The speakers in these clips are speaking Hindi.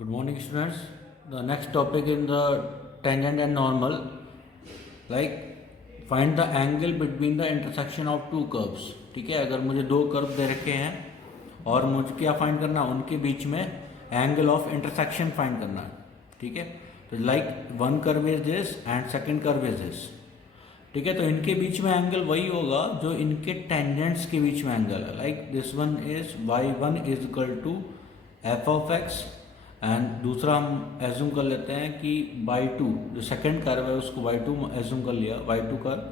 Good morning, students. The next topic in the tangent and normal, like find the angle between the intersection of two curves. ठीक है, अगर मुझे दो कर्व दे रखे हैं और मुझे क्या फाइंड करना है, उनके बीच में एंगल ऑफ इंटरसेक्शन फाइंड करना है. ठीक है, तो like one curve is this and second curve is this. ठीक है, तो इनके बीच में एंगल वही होगा जो इनके टेंजेंट्स के बीच में एंगल है. Like this one is y1 is equal to F of X and दूसरा हम एज्यूम कर लेते हैं कि y2 जो सेकंड कर्व है उसको y2 एज्यूम कर लिया, y2 curve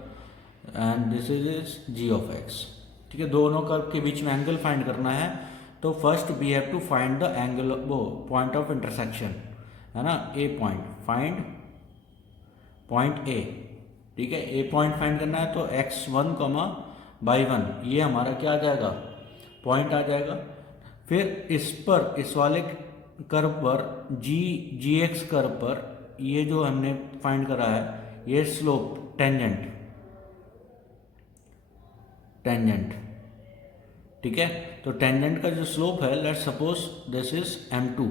and this is g of x. ठीक है, दोनों कर्व के बीच में एंगल फाइंड करना है. तो first we have to find the angle, वो पॉइंट ऑफ इंटरसेक्शन है ना, A point. Find point A. ठीक है, ए पॉइंट फाइंड करना है तो x1 y1 ये हमारा क्या आ जाएगा, पॉइंट आ जाएगा. फिर इस पर, इस वाले कर्व पर जी एक्स कर्व पर ये जो हमने फाइंड करा है ये स्लोप टेंजेंट. ठीक है, तो टेंजेंट का जो स्लोप है, let's suppose this is m2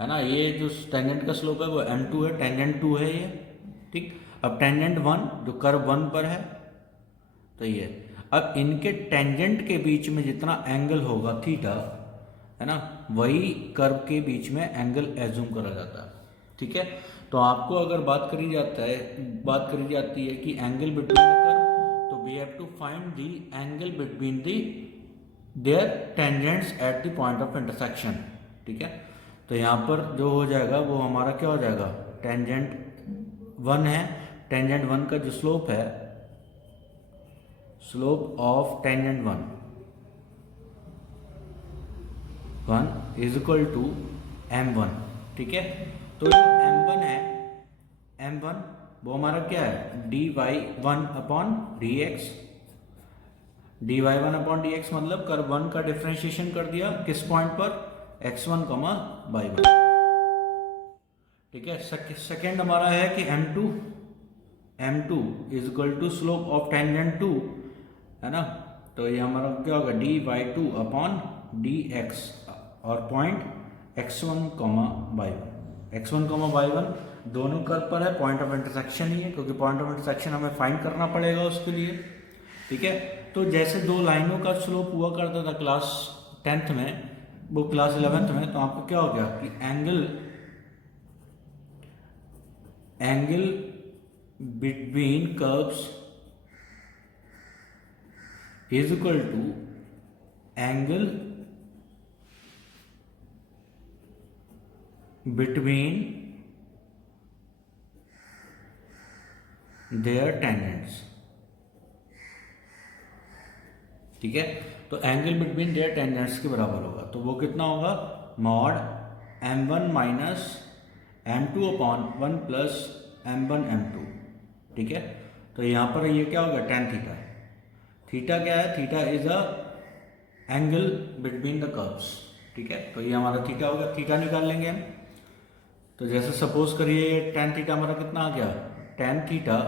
है ना, ये जो टेंजेंट का स्लोप है वो m2 है, टेंजेंट 2 है ये. ठीक, अब टेंजेंट 1 जो कर्व 1 पर है तो ये, अब इनके टेंजेंट के बीच में जितना एंगल होगा थीटा है ना, वही कर्व के बीच में एंगल एज्यूम करा जाता है. ठीक है, तो आपको अगर बात करी जाती है कि एंगल बिटवीन द कर्व, तो we have to find the angle between the their tangents at the point of intersection. ठीक है, तो यहाँ पर जो हो जाएगा वो हमारा क्या हो जाएगा, टेंजेंट 1 है, टेंजेंट 1 का जो स्लोप है, slope of tangent 1 is equal to m1. ठीक है, तो जो m1 है, m1 वो हमारा क्या है, dy1 upon dx. dy1 upon dx मतलब कर्व 1 का डिफ्रेंशिएशन कर दिया किस पॉइंट पर, x1 y1. ठीक है, सेकेंड हमारा है कि m2 is equal to slope of tangent 2 है ना, तो ये हमारा क्या होगा, dy2 अपॉन dx और पॉइंट x1 y1 दोनों कर्व पर है, पॉइंट ऑफ इंटरसेक्शन ही है, क्योंकि पॉइंट ऑफ इंटरसेक्शन हमें फाइंड करना पड़ेगा उसके लिए. ठीक है, तो जैसे दो लाइनों का स्लोप हुआ करता था क्लास 10th में, वो क्लास 11th में, तो आपको क्या हो गया कि angle between curves is equal to angle between their tangents. ठीक है, तो एंगल बिटवीन देयर टेंजेंट्स के बराबर होगा, तो वो कितना होगा, mod m1 minus m2 upon 1 plus m1 m2. ठीक है, तो यहाँ पर ये क्या होगा, tan थीटा. थीटा क्या है, theta is a angle between the curves. ठीक है, तो ये हमारा थीटा होगा, थीटा निकाल लेंगे हम. तो जैसे सपोज करिए ये tan थीटा हमारा कितना आ गया, tan theta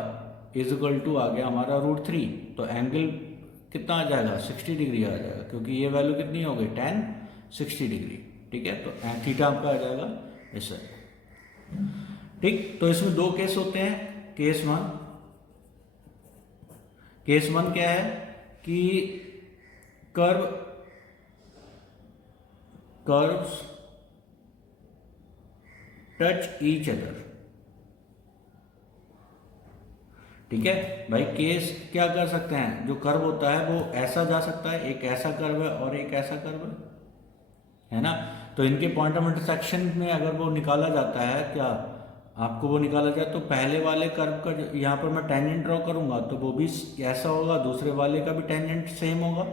is equal to आ गया हमारा √3, तो एंगल कितना आ जाएगा, 60 डिग्री आ जाएगा, क्योंकि ये वैल्यू कितनी हो गई, tan 60 डिग्री. ठीक है, तो थीटा आपका आ जाएगा ऐसे. ठीक, तो इसमें दो केस होते हैं. केस वन क्या है कि कर्व्स टच ईच अदर. ठीक है भाई, केस क्या कर सकते हैं, जो कर्व होता है वो ऐसा जा सकता है, एक ऐसा कर्व है और एक ऐसा कर्व है ना, तो इनके पॉइंट ऑफ इंटरसेक्शन में अगर वो निकाला जाता है, क्या आपको वो निकाला जाए, तो पहले वाले कर्व का यहाँ पर मैं टेंजेंट ड्रॉ करूंगा तो वो भी ऐसा होगा, दूसरे वाले का भी टेंजेंट सेम होगा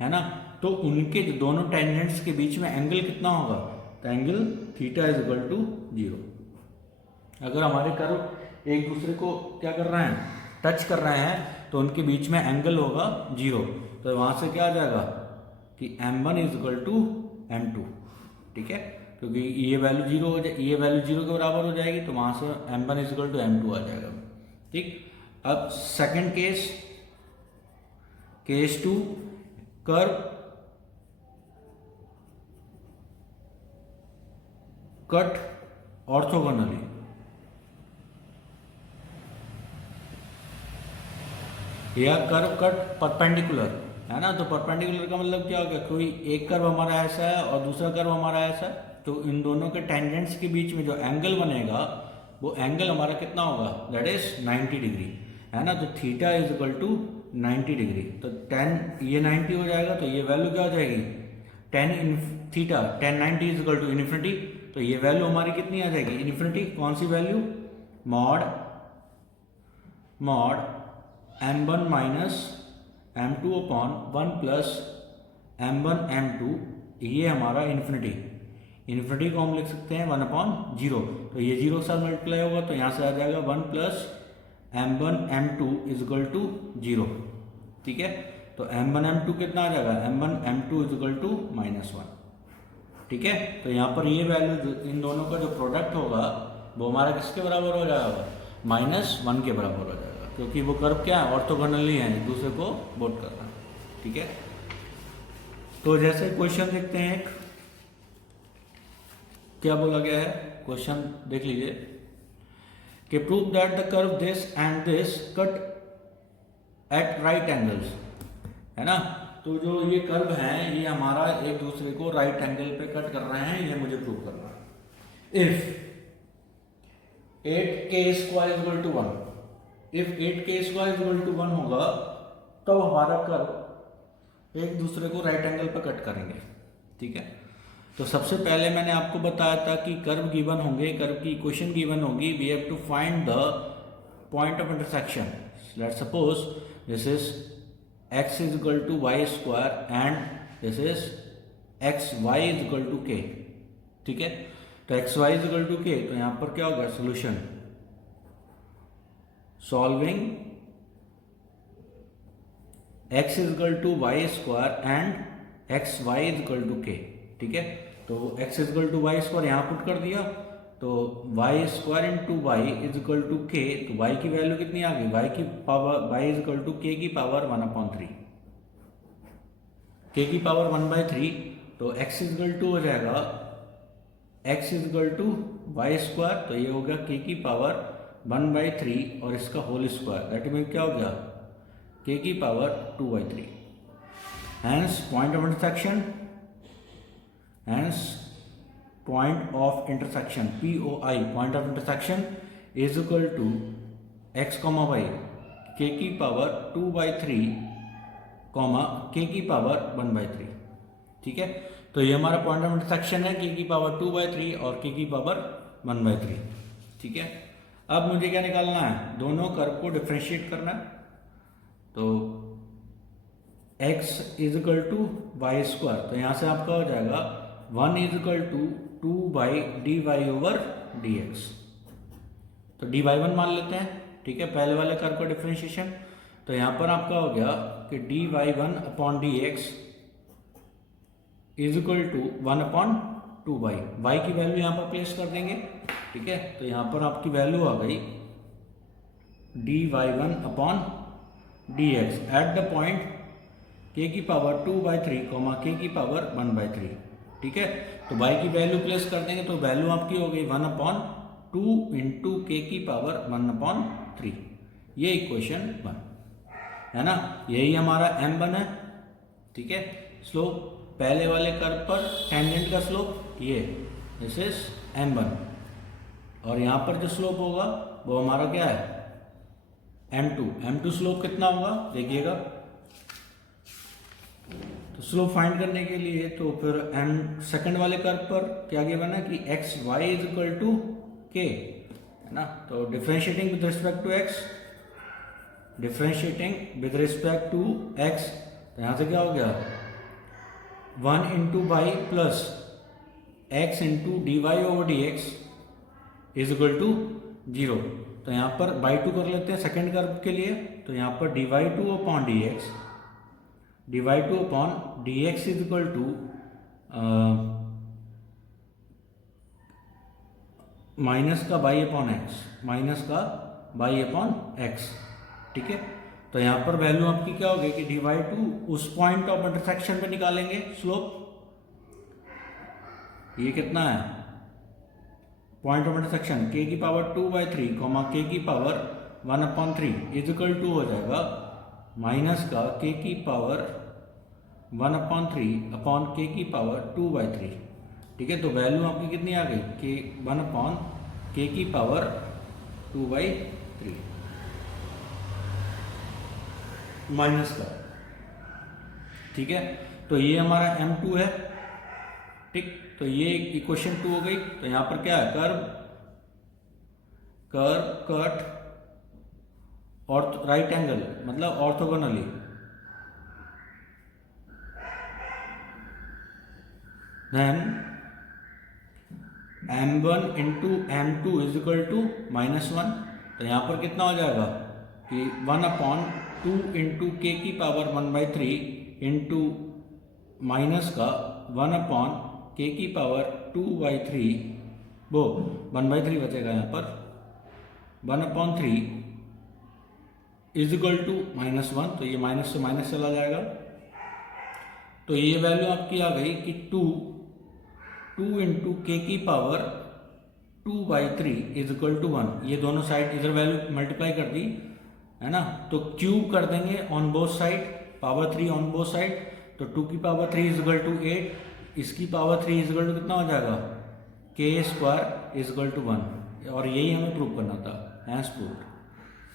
है ना, तो उनके दोनों टेंजेंट्स के बीच में एंगल कितना होगा, तो angle theta is equal to 0. अगर हमारे कर्व एक दूसरे को क्या कर रहे हैं, टच कर रहे हैं, तो उनके बीच में एंगल होगा 0. तो वहां से क्या आ जाएगा कि m1 is equal to m2. ठीक है, क्योंकि ये वैल्यू 0 हो जाए, ये वैल्यू 0 के बराबर हो जाएगी, तो वहां से m1 is equal to m2 आ जाएगा. ठीक, अब second case 2, curve cut orthogonally, या कर्व कट परपेंडिकुलर, है ना। तो परपेंडिकुलर का मतलब क्या हो गया, कोई एक कर्व हमारा ऐसा है और दूसरा कर्व हमारा ऐसा है, तो इन दोनों के टेंजेंट्स के बीच में जो एंगल बनेगा वो एंगल हमारा कितना होगा, दैट इज 90 डिग्री, है ना। तो theta is equal to 90 degree, तो 10 ये 90 हो जाएगा, तो ये वैल्यू क्या हो जाएगी, 10 in theta 10 90 is equal to infinity, तो ये वैल्यू हमारी कितनी आ जाएगी, इन्फिनिटी। कौन सी value, mod m1 minus m2 upon 1 plus m1 m2, ये हमारा इन्फिनिटी को हम लिख सकते हैं 1 अपॉन 0, तो ये 0 के साथ मल्टीप्लाई होगा, तो यहाँ से आ जाएगा 1 plus m1 m2 is equal to 0, ठीक है। तो m1 m2 कितना आ जाएगा, m1 m2 is equal to -1, ठीक है। तो यहाँ पर ये वैल्यू इन दोनों का जो प्रोडक्ट होगा वो हमारा किसके बराबर हो जाएगा, -1 के बराबर हो जाएगा, क्योंकि वो कर्व क्या है, ऑर्थोगोनली है, एक दूसरे को बोट कर रहा है, ठीक है। तो जैसे क्वेश्चन देखते हैं, एक क्या बोला गया है, क्वेश्चन देख लीजिए कि prove that the curve this and this cut at right angles, है ना। तो जो ये कर्व हैं ये हमारा एक दूसरे को राइट एंगल पे कट कर रहे हैं, ये मुझे प्रूव करना है। If 8k square equal to 1, if 8k square equal to 1 होगा तो हमारा कर्व एक दूसरे को राइट एंगल पर कट करेंगे, ठीक है। तो सबसे पहले मैंने आपको बताया था कि कर्व गिवन होंगे, कर्व की इक्वेशन गिवन होगी, we have to find the point of intersection. Let's suppose this is x is equal to Y square and this is X Y is equal to K, ठीक है। तो X Y is equal to K, तो यहां पर क्या होगा, solution solving x is equal to Y square and X Y is equal to K, ठीक है। तो x is equal to Y square यहाँ पुट कर दिया, तो Y square into Y is equal to K, तो y की वैल्यू कितनी आ गई, y की power y is equal to K की पावर 1/3, k की पावर 1/3, तो x इज इक्वल टू हो जाएगा x is equal to Y square, तो ये हो गया k की पावर 1/3 और इसका होल स्क्वायर, दैट मीन क्या हो गया, k की power 2/3। Hence point of intersection, hence point of intersection POI, point of intersection is equal to x comma y, k की पावर 2/3 कॉमा k की पावर 1/3, ठीक है। तो ये हमारा पॉइंट ऑफ इंटरसेक्शन है, k की पावर 2/3 और k की पावर 1/3, ठीक है। अब मुझे क्या निकालना है, दोनों कर्व को डिफरेंशिएट करना है, तो x is equal to Y square, तो यहाँ से आपका हो जाएगा 1 is equal to 2/dy over dx, तो dy1 मान लेते हैं, ठीक है, पहले वाले कर्व का डिफरेंशिएशन। तो यहाँ पर आपका हो गया कि dy1 upon dx is equal to 1/2y, y की वैल्यू यहाँ पर प्लेस कर देंगे, ठीक है। तो यहाँ पर आपकी वैल्यू आ गई dy1 upon dx eight the point k की पावर 2/3 कॉमा k की पावर 1/3, ठीक है। तो y की वैल्यू प्लेस कर देंगे, तो वैल्यू आपकी हो गई 1/2 इंटू k की पावर 1/3, ये इक्वेशन 1 है ना, यही हमारा m1 है, ठीक है। स्लोप पहले वाले कर्व पर टेंजेंट का स्लोप ये दिस इज m1, और यहाँ पर जो स्लोप होगा वो हमारा क्या है, m2 स्लोप कितना होगा देखिएगा। तो स्लोप फाइंड करने के लिए तो फिर सेकंड वाले कर्व पर क्या गिवन है कि X Y is equal to K, है ना। तो differentiating with respect to X, differentiating with respect to X, तो यहाँ से क्या हो गया 1 into Y plus X into D Y over D X is equal to 0। तो यहाँ पर बाई 2 कर लेते हैं सेकंड कर्व के लिए, तो यहाँ पर dy2 upon dx, dy2 upon dx is equal to minus का बाई अपॉन एक्स, माइनस का बाई अपॉन एक्स, ठीक है। तो यहाँ पर वैल्यू आपकी क्या होगी कि dy2 उस पॉइंट ऑफ इंटरसेक्शन पे निकालेंगे स्लोप, ये कितना है पॉइंट ऑफ इंटरसेक्शन k की पावर 2/3 कॉमा k की पावर 1/3 इजिकल टू हो जाएगा माइनस का k की पावर 1/3 अपॉन k की पावर 2/3। ठीक है, तो वैल्यू आपकी कितनी आ गई k 1/k की पावर 2/3 माइनस का। ठीक है, तो ये हमारा M2 है। ठीक, तो ये इक्वेशन 2 हो गई। तो यहां पर क्या है, कर्व कट और राइट एंगल मतलब orthogonally. Then M1 into M2 is equal to -1। तो यहां पर कितना हो जाएगा कि 1/2 इंटू के की पावर 1/3 इंटू माइनस का 1/k की पावर 2/3 वो 1/3 बचेगा यहाँ पर 1/3 इज इक्वल टू -1। तो ये माइनस से माइनस चला जाएगा। तो ये वैल्यू आपकी आ गई कि 2 इंटू के की पावर 2/3 इज इक्वल टू 1। ये दोनों साइड इधर वैल्यू मल्टीप्लाई कर दी है ना, तो क्यूब कर देंगे on both side, power 3 on both side. तो 2 की पावर 3 इज इक्वल टू 8, इसकी पावर 3 इज इक्वल टू कितना हो जाएगा k² इज इक्वल टू 1। और यही हमें प्रूव करना था, हैंस प्रूव्ड।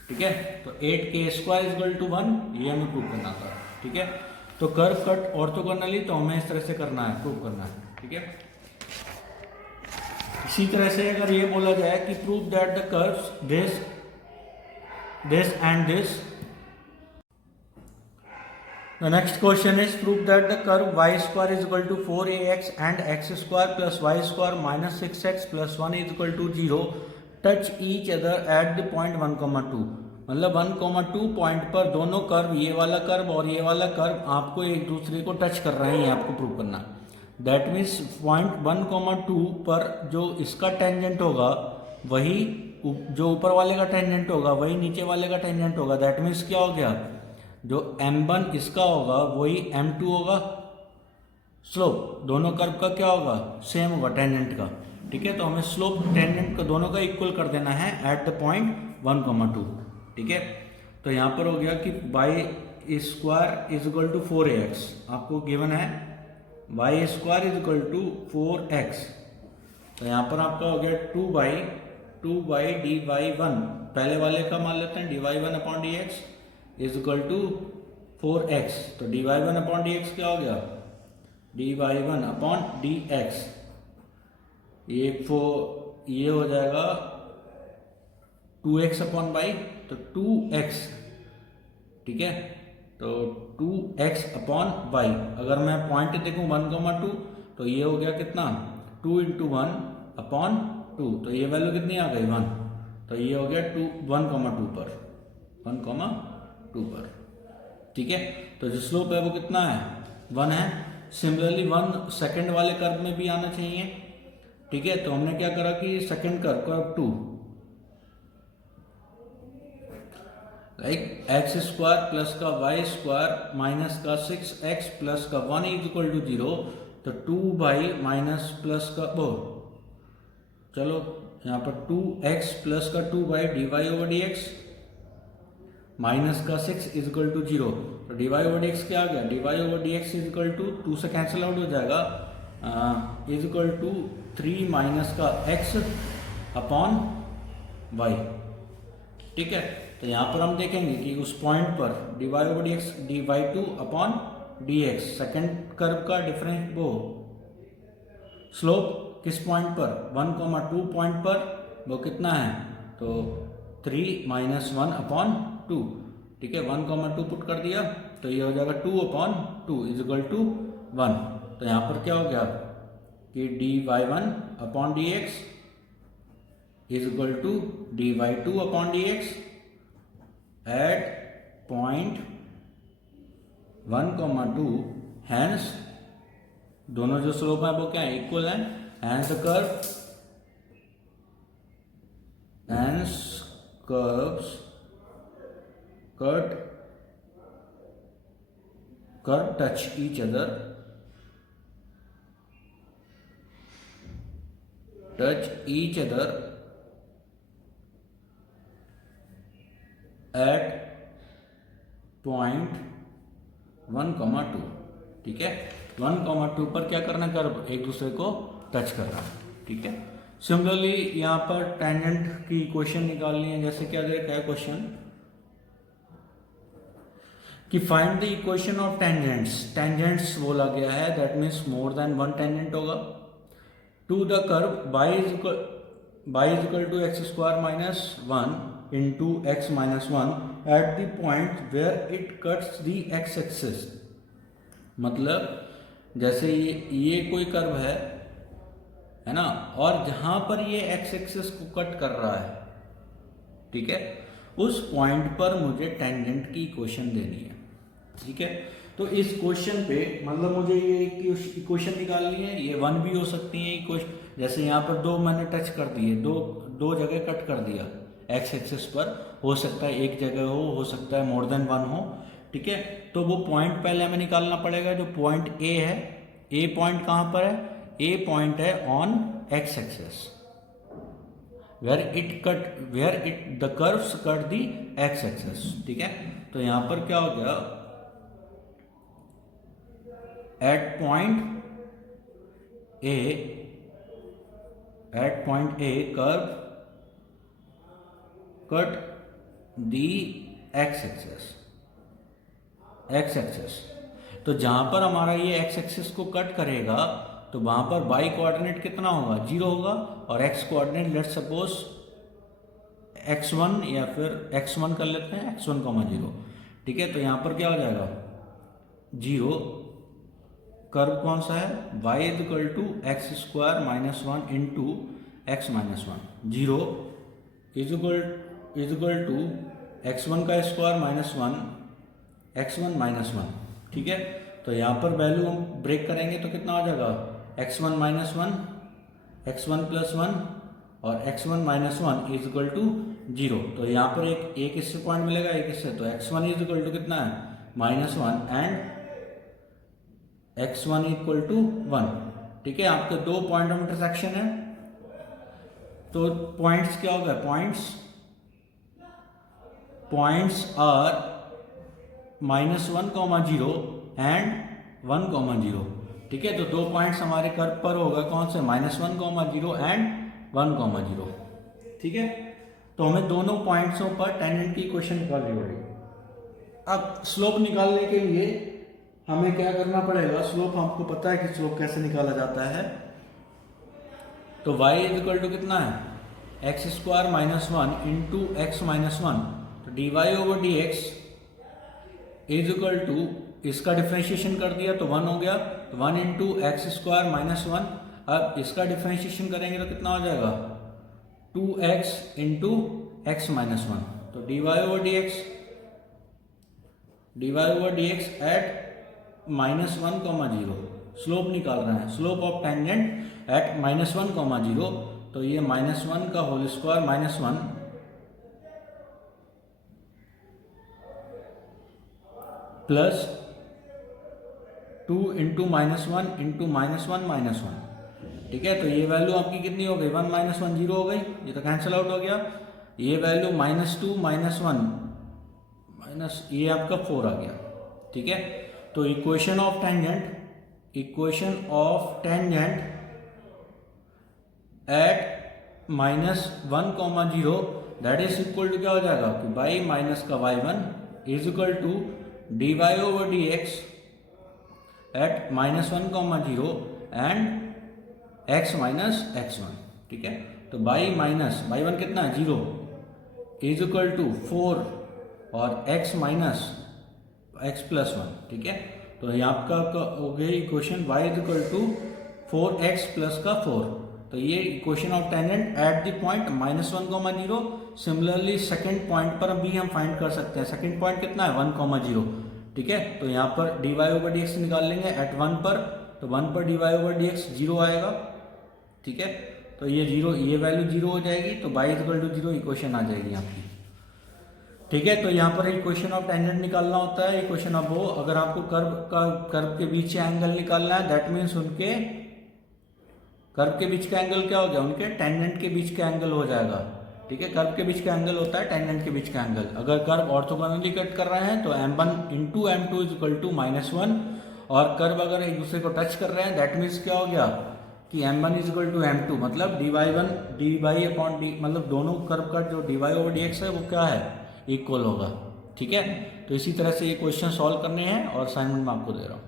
ठीक है, तो 8k² इज इक्वल टू 1 ये हमें प्रूव करना था। ठीक है, तो कर्व कट ऑर्थोगोनली तो हमें इस तरह से करना है, प्रूव करना है। ठीक है, इसी तरह से अगर ये बोला जाए कि prove that the curves this and this. The next question is prove that the curve y square is equal to 4ax and x square plus y square minus 6x plus 1 is equal to 0 touch each other at the point 1,2। मतलब 1,2 पॉइंट पर दोनों कर्व, ये वाला कर्व और ये वाला कर्व आपको एक दूसरे को टच कर रहे हैं, ये आपको प्रूव करना। दैट मीन्स पॉइंट 1,2 पर जो इसका टेंजेंट होगा वही जो ऊपर वाले का टेंजेंट होगा वही नीचे वाले का टेंजेंट होगा। दैट मीन्स क्या हो गया, जो M1 इसका होगा वही M2 होगा। स्लोप दोनों कर्व का क्या होगा, सेम होगा टेंजेंट का। ठीक है, तो हमें स्लोप टेंजेंट का दोनों का इक्वल कर देना है एट द पॉइंट 1,2। ठीक है, तो यहाँ पर हो गया कि y square is equal to 4ax, आपको गिवन है y square is equal to 4x। तो यहाँ पर आपका हो गया 2/dy1, पहले वाले का मान लेते हैं dy1/dx is equal to 4x। तो dy1/dx क्या हो गया, dy1/dx ये हो जाएगा 2x/y, तो 2x। ठीक है, तो 2x/y। अगर मैं पॉइंट देखूं 1,2 तो ये हो गया कितना 2 × 1/2। तो ये वैल्यू कितनी आ गई 1। तो ये हो गया 1,2 पर 1,2 पर। ठीक है, तो जो स्लोप है वो कितना है 1 है। सिमिलरली 1 सेकंड वाले कर्व में भी आना चाहिए। ठीक है, तो हमने क्या करा कि second curve 2 like x² plus का y² माइनस का 6x प्लस का 1 इज इक्वल टू 0। तो 2 माइनस प्लस का चलो यहाँ पर 2x प्लस का 2/dy/dx माइनस का 6 इज इक्वल टू 0। तो dy/dx क्या आ गया, dy/dx इज इक्वल टू 2 से कैंसिल आउट हो जाएगा, इज इक्वल टू 3 माइनस का x/y। ठीक है, तो यहाँ पर हम देखेंगे कि उस पॉइंट पर dy/dx dy2/dx सेकेंड कर्व का डिफरेंस वो स्लोप किस पॉइंट पर 1,2 पॉइंट पर वो कितना है, तो 3 - 1/2। ठीक है, 1,2 पुट कर दिया तो ये हो जाएगा 2/2 इज इक्वल टू 1। तो यहाँ पर क्या हो गया कि dy1/dx is equal to dy2/dx at point 1,2। Hence दोनों जो स्लोप है वो क्या है, इक्वल है। Hence curves curve touch each other touch each other at point 1,2। ठीक है, 1,2 पर क्या करना, कर्व एक दूसरे को टच करना। ठीक है, सिमिलरली यहाँ पर टेंजेंट की इक्वेशन निकालनी है। जैसे क्या दे रखा है क्वेश्चन कि find the equation of tangents. Tangents बोला गया है, that means more than one tangent होगा to the curve y is equal to x square minus 1 into x minus 1 at the point where it cuts the x axis. मतलब जैसे ये कोई कर्व है ना, और जहां पर ये एक्स एक्सिस को कट कर रहा है, ठीक है, उस पॉइंट पर मुझे टेंजेंट की इक्वेशन देनी है। ठीक है, तो इस क्वेश्चन पे मतलब मुझे ये इक्वेशन निकालनी है। ये 1 भी हो सकती है इक्वेशन, जैसे यहाँ पर दो मैंने टच कर दिए, दो जगह कट कर दिया एक्स एक्सिस पर, हो सकता है एक जगह हो सकता है मोर देन 1 हो। ठीक है, तो वो पॉइंट पहले हमें निकालना पड़ेगा। जो पॉइंट ए है, ए पॉइंट कहाँ पर है, ए पॉइंट है on X axis where it the curves cut the x axis. ठीक है, तो यहां पर क्या हो गया, at point A curve cut the x axis. तो जहां पर हमारा ये एक्स एक्सिस को कट करेगा तो वहां पर वाई कोऑर्डिनेट कितना होगा, 0 होगा, और x coordinate let suppose x1 या फिर x1 कर लेते हैं, x1, 0। ठीक है, तो यहां पर क्या हो जाएगा, 0। कर्व कौन सा है, y is equal to x square minus 1 into x minus 1। 0 is equal to x1 का स्क्वायर माइनस 1 x1 माइनस 1। ठीक है, तो यहाँ पर वैल्यू हम ब्रेक करेंगे तो कितना हो जाएगा, x1 माइनस 1 x1 प्लस 1 और x1 minus 1 is equal to 0। तो यहाँ पर एक इससे पॉइंट मिलेगा, एक इससे, तो x1 इज इक्वल टू कितना है, -1 एंड x1 इक्वल टू 1। ठीक है, आपके दो पॉइंट ऑफ इंटरसेक्शन है, तो पॉइंट्स क्या हो गया, पॉइंट्स आर -1, 0 एंड 1, 0। ठीक है, तो दो पॉइंट्स हमारे कर्व पर होगा, कौन से, -1, 0 एंड 1, 0। ठीक है, तो हमें दोनों पॉइंट्सों पर टेंजेंट की इक्वेशन निकालनी पड़ेगी। अब स्लोप निकालने के लिए हमें क्या करना पड़ेगा, स्लोप हमको पता है कि स्लोप कैसे निकाला जाता है। तो y इज इक्वल टू कितना है, X square minus 1 into x minus 1। तो dy over dx is equal to, इसका डिफरेंशिएशन कर दिया तो 1 हो गया, तो 1 इंटू एक्स स्क्वायर माइनस 1। अब इसका डिफरेंशिएशन करेंगे तो कितना हो जाएगा, 2x इंटू एक्स माइनस 1। तो dy over dx at -1, 0। Slope निकाल रहे हैं, स्लोप ऑफ टेंजेंट एट -1, 0। तो ये -1 का whole square -1 plus 2 into -1 into -1। ठीक है, तो ये वैल्यू आपकी कितनी हो गई, 1 -1 0 हो गई, ये तो कैंसिल आउट हो गया। ये वैल्यू -2 -1 माइनस ये आपका 4 आ गया। ठीक है, तो equation of tangent at -1, 0 that is equal to क्या हो जाएगा कि y माइनस का y1 is equal to dy over dx at -1, 0 and x minus x1। ठीक है, तो y1 कितना है, 0 इज इक्वल टू 4 और x माइनस x प्लस 1। ठीक है, तो यहाँ आपका हो गया equation y is equal to 4x plus का 4। तो ये equation of tangent at the point -1, 0। Similarly second point पर भी हम फाइंड कर सकते हैं। सेकंड पॉइंट कितना है, 1, 0। ठीक है, तो यहाँ पर dy ओवर dx निकाल लेंगे एट 1 पर, तो 1 पर dy ओवर dx 0 आएगा। ठीक है, तो ये वैल्यू 0 हो जाएगी, तो y is equal to 0 equation आ जाएगी आपकी। ठीक है, तो यहाँ पर इक्वेशन ऑफ टेंजेंट निकालना होता है। इक्वेशन ऑफ वो, अगर आपको कर्व के बीच से एंगल निकालना है, दैट मीन्स उनके कर्व के बीच का एंगल क्या हो गया, उनके टेंजेंट के बीच का एंगल हो जाएगा। ठीक है, कर्व के बीच का एंगल होता है टेंजेंट के बीच का एंगल। अगर कर्व ऑर्थोगोनली कट कर रहे हैं तो m1 into m2 is equal to -1, और कर्व अगर एक दूसरे को टच कर रहे हैं दैट मीन्स क्या हो गया कि m1 is equal to m2, मतलब dy1 dy अपॉन डी, मतलब दोनों कर्व का जो dy ओवर dx है वो क्या है, इक्वल होगा। ठीक है, तो इसी तरह से ये क्वेश्चन सॉल्व करने हैं और असाइनमेंट मैं आपको दे रहा हूँ।